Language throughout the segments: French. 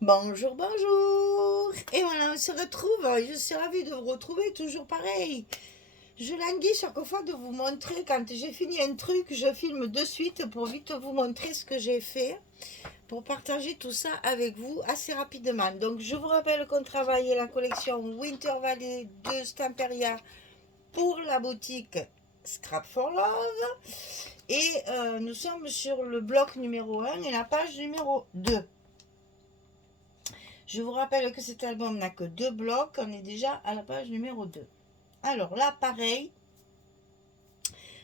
Bonjour, bonjour. Et voilà, on se retrouve. Je suis ravie de vous retrouver, toujours pareil. Je languis chaque fois de vous montrer. Quand j'ai fini un truc, je filme de suite pour vite vous montrer ce que j'ai fait, pour partager tout ça avec vous assez rapidement. Donc, je vous rappelle qu'on travaillait la collection Winter Valley de Stamperia pour la boutique Scrap for Love. Et nous sommes sur le bloc numéro 1 et la page numéro 2. Je vous rappelle que cet album n'a que 2 blocs. On est déjà à la page numéro 2. Alors là, pareil.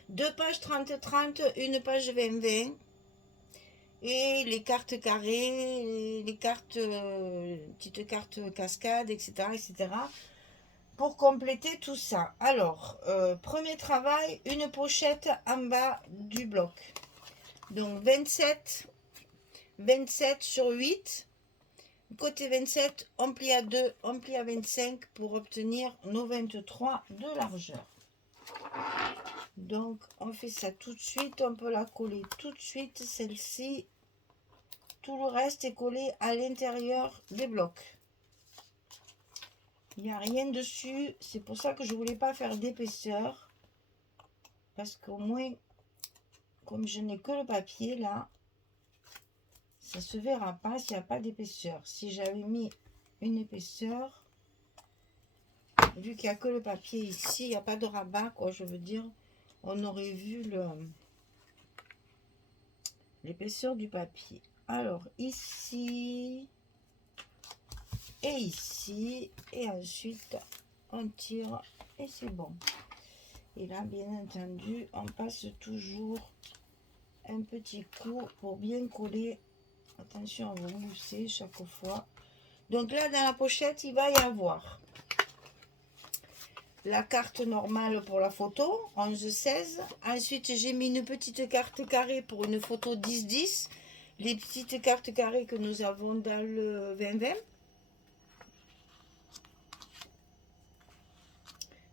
2 pages 30-30, une page 20-20. Et les cartes carrées, les cartes, petites cartes cascades, etc., etc. Pour compléter tout ça. Alors, premier travail, une pochette en bas du bloc. Donc 27 sur 8. Côté 27, on plie à 2, on plie à 25 pour obtenir nos 23 de largeur. Donc, on fait ça tout de suite. On peut la coller tout de suite, celle-ci. Tout le reste est collé à l'intérieur des blocs. Il n'y a rien dessus. C'est pour ça que je ne voulais pas faire d'épaisseur. Parce qu'au moins, comme je n'ai que le papier là, ça ne se verra pas s'il n'y a pas d'épaisseur. Si j'avais mis une épaisseur, vu qu'il n'y a que le papier ici, il n'y a pas de rabat, quoi, je veux dire, on aurait vu l'épaisseur du papier. Alors, ici, et ici, et ensuite, on tire, et c'est bon. Et là, bien entendu, on passe toujours un petit coup pour bien coller. Attention à vous mousser chaque fois. Donc là, dans la pochette, il va y avoir la carte normale pour la photo, 11-16. Ensuite, j'ai mis une petite carte carrée pour une photo 10-10. Les petites cartes carrées que nous avons dans le 20-20.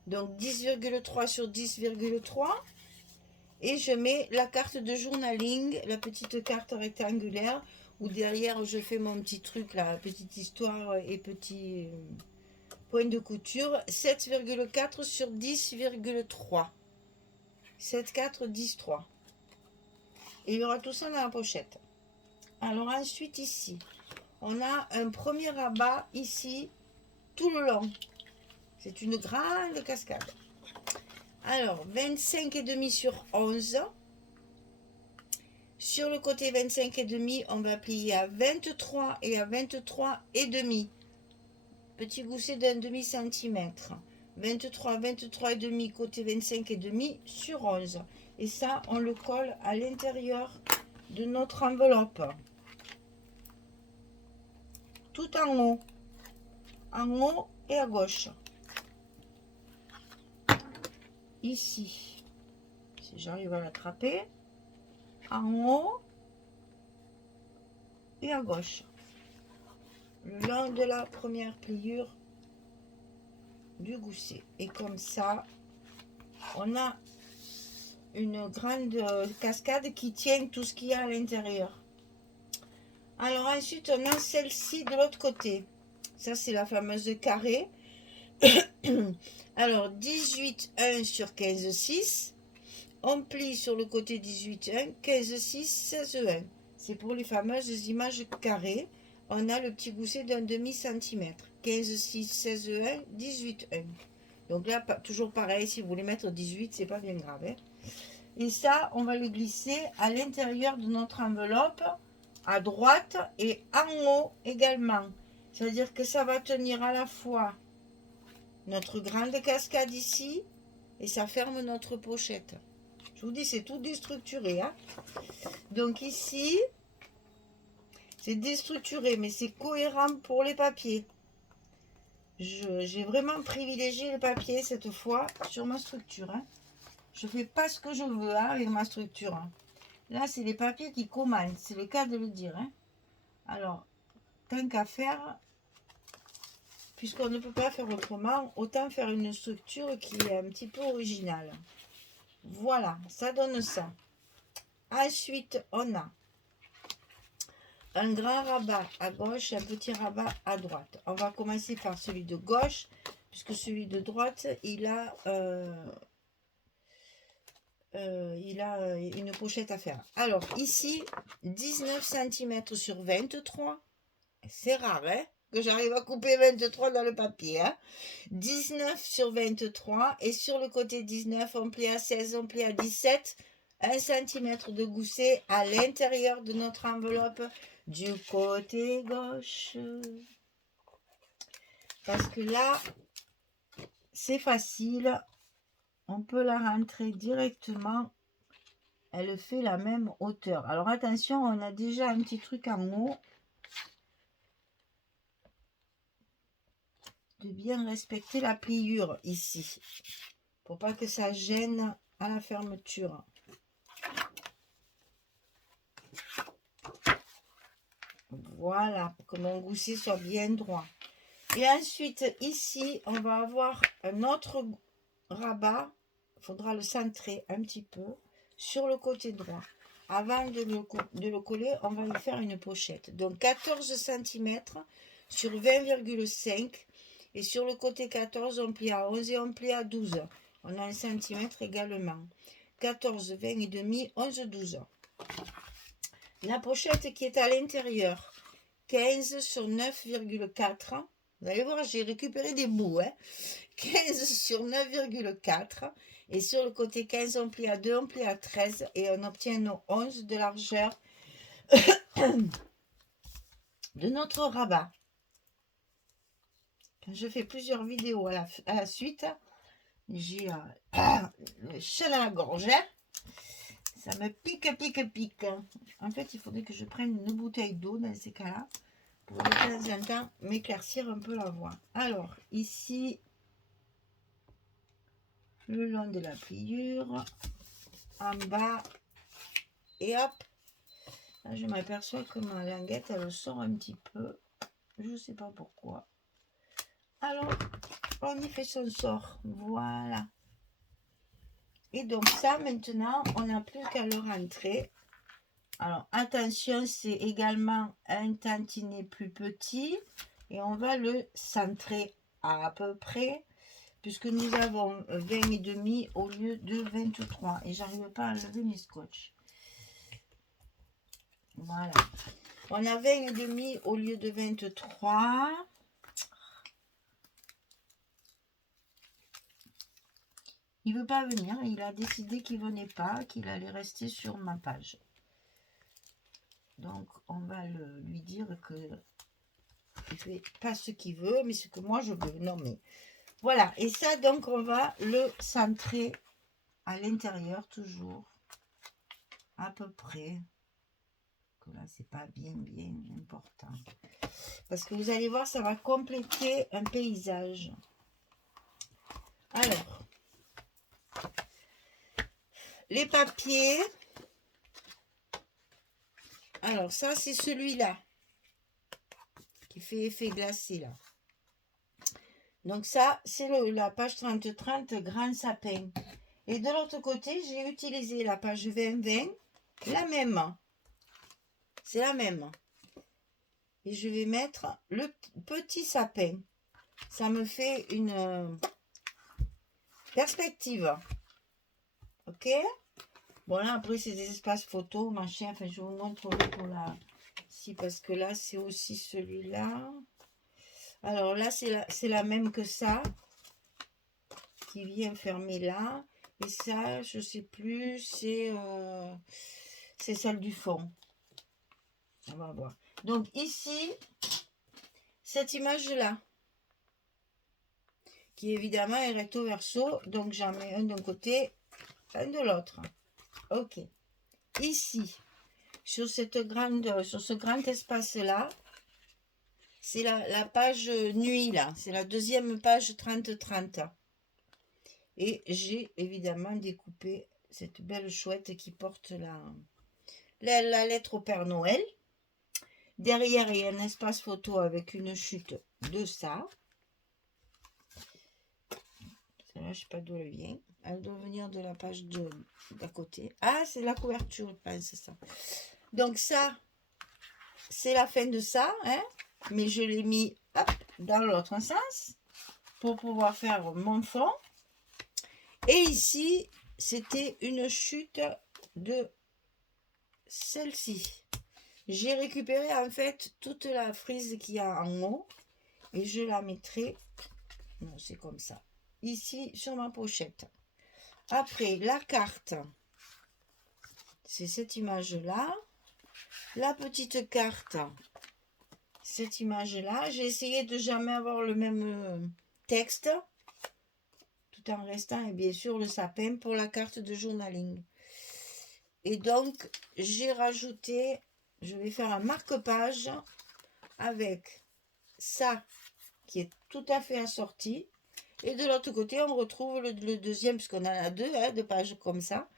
Donc 10,3 sur 10,3. Et je mets la carte de journaling, la petite carte rectangulaire, où derrière je fais mon petit truc, la petite histoire et petit point de couture, 7,4 sur 10,3. 7,4, 10,3. Et il y aura tout ça dans la pochette. Alors ensuite ici, on a un premier rabat ici, tout le long. C'est une grande cascade. Alors 25,5 sur 11. Sur le côté 25,5, on va plier à 23 et à 23,5. Petit gousset d'un demi-centimètre. 23, 23,5 côté 25,5 sur 11. Et ça, on le colle à l'intérieur de notre enveloppe. Tout en haut et à gauche. Ici, si j'arrive à l'attraper, en haut et à gauche. Le long de la première pliure du gousset. Et comme ça, on a une grande cascade qui tient tout ce qu'il y a à l'intérieur. Alors ensuite, on a celle-ci de l'autre côté. Ça, c'est la fameuse carré. Alors, 18,1 sur 15,6. On plie sur le côté 18,1, 15,6, 16,1. C'est pour les fameuses images carrées. On a le petit gousset d'un demi-centimètre. 15,6, 16,1, 18,1. Donc là, toujours pareil, si vous voulez mettre 18, c'est pas bien grave. Hein. Et ça, on va le glisser à l'intérieur de notre enveloppe, à droite et en haut également. C'est-à-dire que ça va tenir à la fois notre grande cascade ici et ça ferme notre pochette. Je vous dis, c'est tout déstructuré. Hein. Donc ici, c'est déstructuré, mais c'est cohérent pour les papiers. J'ai vraiment privilégié le papier cette fois sur ma structure. Hein. Je ne fais pas ce que je veux hein, avec ma structure. Hein. Là, c'est les papiers qui commandent, c'est le cas de le dire. Hein. Alors, tant qu'à faire, puisqu'on ne peut pas faire autrement, autant faire une structure qui est un petit peu originale. Voilà, ça donne ça. Ensuite, on a un grand rabat à gauche, un petit rabat à droite. On va commencer par celui de gauche, puisque celui de droite, il a une pochette à faire. Alors, ici, 19 cm sur 23. C'est rare, hein, que j'arrive à couper 23 dans le papier. Hein. 19 sur 23. Et sur le côté 19, on plie à 16, on plie à 17. 1 cm de gousset à l'intérieur de notre enveloppe du côté gauche. Parce que là, c'est facile. On peut la rentrer directement. Elle fait la même hauteur. Alors attention, on a déjà un petit truc en haut. De bien respecter la pliure ici. Pour pas que ça gêne à la fermeture. Voilà, pour que mon gousset soit bien droit. Et ensuite, ici, on va avoir un autre rabat. Il faudra le centrer un petit peu sur le côté droit. Avant de le coller, on va y faire une pochette. Donc 14 cm sur 20,5. Et sur le côté 14, on plie à 11 et on plie à 12. On a 1 cm également. 14, 20 et demi, 11, 12. La pochette qui est à l'intérieur, 15 sur 9,4. Vous allez voir, j'ai récupéré des bouts. Hein. 15 sur 9,4. Et sur le côté 15, on plie à 2, on plie à 13. Et on obtient nos 11 de largeur de notre rabat. Quand je fais plusieurs vidéos à la suite, j'ai le chat dans la gorge. Hein. Ça me pique. En fait, il faudrait que je prenne une bouteille d'eau dans ces cas-là. Pour de temps en temps m'éclaircir un peu la voix. Alors, ici, le long de la pliure, en bas, et hop. Là, je m'aperçois que ma languette, elle sort un petit peu. Je ne sais pas pourquoi. Alors, on y fait son sort. Voilà. Et donc ça, maintenant, on n'a plus qu'à le rentrer. Alors, attention, c'est également un tantinet plus petit. Et on va le centrer à peu près. Puisque nous avons 20 et demi au lieu de 23. Et j'arrive pas à enlever mes scotch. Voilà. On a 20 et demi au lieu de 23. Il veut pas venir. Il a décidé qu'il venait pas, qu'il allait rester sur ma page. Donc, on va lui dire que il fait pas ce qu'il veut, mais ce que moi je veux. Non, mais voilà. Et ça, donc, on va le centrer à l'intérieur toujours, à peu près. Que là, c'est pas bien important. Parce que vous allez voir, ça va compléter un paysage. Alors, les papiers. Alors, ça, c'est celui-là. Qui fait effet glacé, là. Donc, ça, c'est la page 30-30, grand sapin. Et de l'autre côté, j'ai utilisé la page 20-20. La même. C'est la même. Et je vais mettre le petit sapin. Ça me fait une perspective. Ok? Bon, là, après, c'est des espaces photos, machin. Enfin, je vous montrerai pour la... Si, parce que là, c'est aussi celui-là. Alors là, c'est la même que ça. Qui vient fermer là. Et ça, je sais plus, c'est celle du fond. On va voir. Donc ici, cette image-là, qui évidemment est recto verso. Donc j'en mets un d'un côté, un de l'autre. Ok. Ici, sur ce grand espace-là, c'est la page nuit, là. C'est la deuxième page 30-30. Et j'ai évidemment découpé cette belle chouette qui porte la lettre au Père Noël. Derrière, il y a un espace photo avec une chute de ça. Celle-là, je ne sais pas d'où elle vient. Elle doit venir de la page d'à côté. Ah, c'est la couverture, je pense, ça. Donc ça, c'est la fin de ça, hein, mais je l'ai mis hop, dans l'autre sens pour pouvoir faire mon fond. Et ici, c'était une chute de celle-ci. J'ai récupéré en fait toute la frise qu'il y a en haut et je la mettrai, non c'est comme ça, ici sur ma pochette. Après la carte, c'est cette image là, la petite carte, cette image là. J'ai essayé de jamais avoir le même texte tout en restant et bien sûr le sapin pour la carte de journaling. Et donc j'ai rajouté, je vais faire un marque-page avec ça qui est tout à fait assorti. Et de l'autre côté, on retrouve le deuxième, puisqu'on en a deux, hein, deux pages comme ça.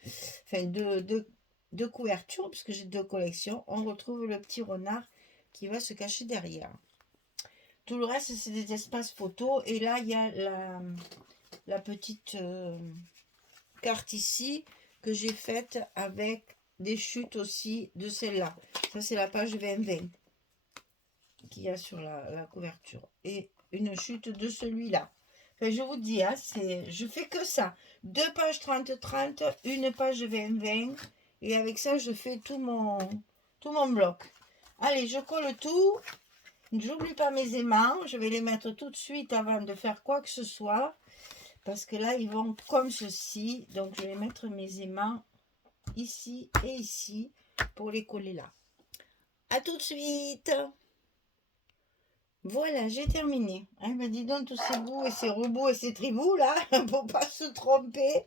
Enfin, deux couvertures, puisque j'ai deux collections. On retrouve le petit renard qui va se cacher derrière. Tout le reste, c'est des espaces photos. Et là, il y a la petite carte ici que j'ai faite avec des chutes aussi de celle-là. Ça, c'est la page 2020 qu'il y a sur la couverture. Et une chute de celui-là. Enfin, je vous dis, hein, je fais que ça. Deux pages 30-30, une page 20-20. Et avec ça, je fais tout mon bloc. Allez, je colle tout. J'oublie pas mes aimants. Je vais les mettre tout de suite avant de faire quoi que ce soit. Parce que là, ils vont comme ceci. Donc, je vais mettre mes aimants ici et ici pour les coller là. À tout de suite. Voilà, j'ai terminé. Hein, ben dis donc tous ces bouts et ces rebouts et ces tribous là, pour pas se tromper.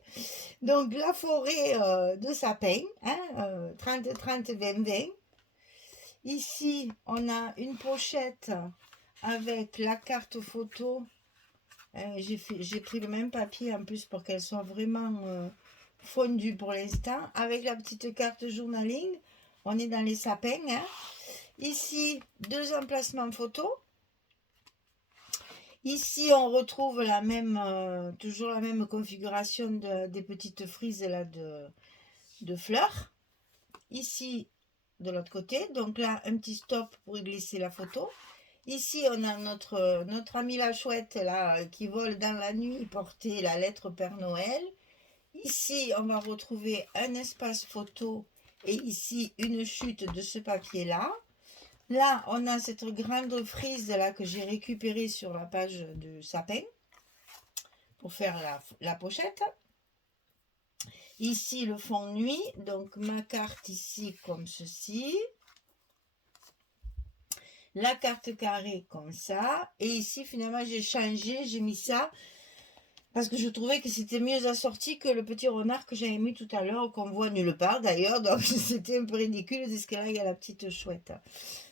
Donc la forêt de sapin, hein, 30-30, 20-20. Ici, on a une pochette avec la carte photo. J'ai pris le même papier en plus pour qu'elle soit vraiment fondue pour l'instant. Avec la petite carte journaling. On est dans les sapins. Hein. Ici, deux emplacements photos. Ici, on retrouve toujours la même configuration des petites frises là de fleurs. Ici, de l'autre côté, donc là, un petit stop pour y glisser la photo. Ici, on a notre ami la chouette là qui vole dans la nuit porter la lettre Père Noël. Ici, on va retrouver un espace photo et ici, une chute de ce papier-là. Là, on a cette grande frise là que j'ai récupérée sur la page de sapin pour faire la pochette. Ici, le fond nuit, donc ma carte ici comme ceci. La carte carrée comme ça. Et ici, finalement, j'ai changé, j'ai mis ça parce que je trouvais que c'était mieux assorti que le petit renard que j'avais mis tout à l'heure, qu'on voit nulle part d'ailleurs. Donc, c'était un peu ridicule parce que là, il y a la petite chouette.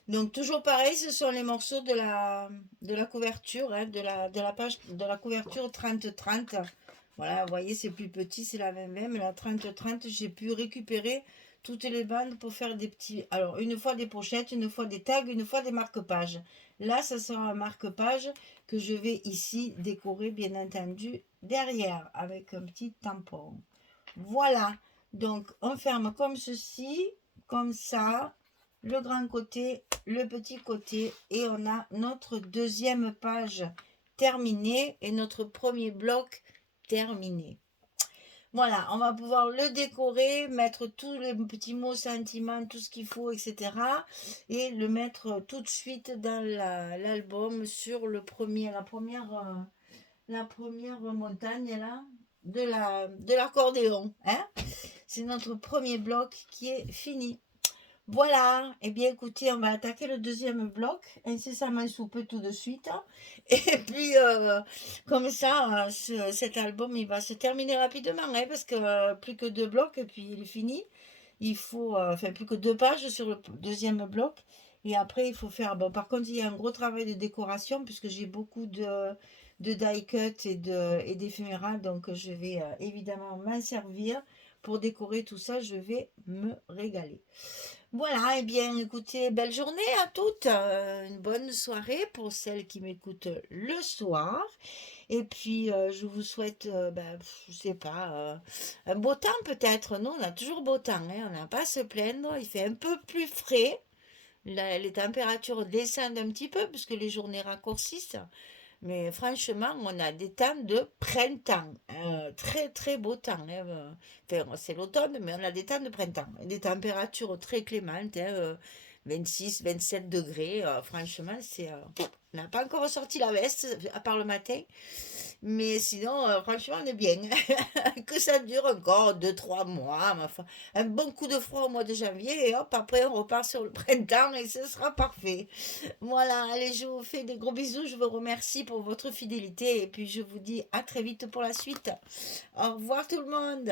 Donc toujours pareil, ce sont les morceaux de la couverture, hein, de la page de la couverture 30-30. Voilà, vous voyez, c'est plus petit, c'est la même, mais la 30-30, j'ai pu récupérer toutes les bandes pour faire des petits... Alors, une fois des pochettes, une fois des tags, une fois des marque-pages. Là, ça sera un marque-page que je vais ici décorer, bien entendu, derrière, avec un petit tampon. Voilà, donc on ferme comme ceci, comme ça, le grand côté, le petit côté, et on a notre deuxième page terminée et notre premier bloc terminé. Voilà, on va pouvoir le décorer, mettre tous les petits mots, sentiments, tout ce qu'il faut, etc. Et le mettre tout de suite dans l'album sur la première montagne là de l'accordéon. Hein, c'est notre premier bloc qui est fini. Voilà, et bien écoutez, on va attaquer le deuxième bloc, incessamment sous peu tout de suite. Et puis, comme ça, cet album, il va se terminer rapidement, hein, parce que plus que deux blocs, et puis il est fini. Il faut, enfin, plus que deux pages sur le deuxième bloc. Et après, il faut faire, bon, par contre, il y a un gros travail de décoration, puisque j'ai beaucoup de die cut et d'éphéméral, donc je vais évidemment m'en servir pour décorer tout ça. Je vais me régaler. Voilà, et bien écoutez, belle journée à toutes, une bonne soirée pour celles qui m'écoutent le soir. Et puis je vous souhaite, je sais pas, un beau temps peut-être. Nous, on a toujours beau temps, hein, on n'a pas à se plaindre, il fait un peu plus frais. Les températures descendent un petit peu parce que les journées raccourcissent. Mais franchement, on a des temps de printemps. Très, très beau temps, hein. Enfin, c'est l'automne, mais on a des temps de printemps. Des températures très clémentes, hein, 27 degrés. Franchement, on n'a pas encore sorti la veste, à part le matin. Mais sinon, franchement, on est bien. Que ça dure encore 2 3 mois. Ma foi. Un bon coup de froid au mois de janvier et hop, après on repart sur le printemps et ce sera parfait. Voilà, allez, je vous fais des gros bisous. Je vous remercie pour votre fidélité et puis je vous dis à très vite pour la suite. Au revoir tout le monde.